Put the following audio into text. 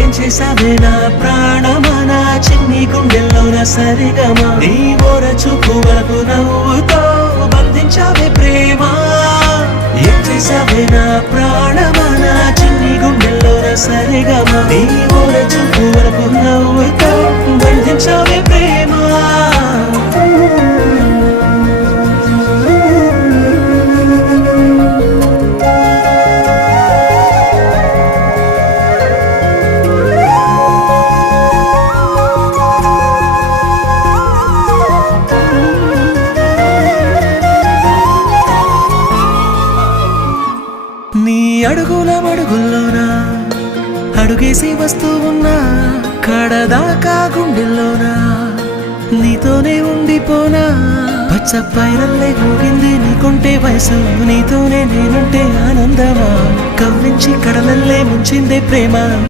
ఏం చేసావే నా ప్రాణమా, నా చిన్ని గుండెల్లోన సరిగమా, నీ ఓర చూపు వరకు నవ్వుతో బంధించావే ప్రేమ. ఏం చేసావే నా ప్రాణమా, నా చిన్ని గుండెల్లోన సరిగమా, నీ ఓర చూపు వరకు నవ్వుతో బంధించావే ప్రేమ. నీ అడుగుల మడుగుల్లోనా అడుగేసి వస్తూ ఉన్నా, కడదాకా గుండెల్లోనా నీతోనే ఉండిపోనా. పచ్చ పైరల్లే ఊగింది నీకుంటే వయసు, నీతోనే నేనుంటే ఆనందమా, కవ్వించి కడలల్లే ముంచిందే ప్రేమ.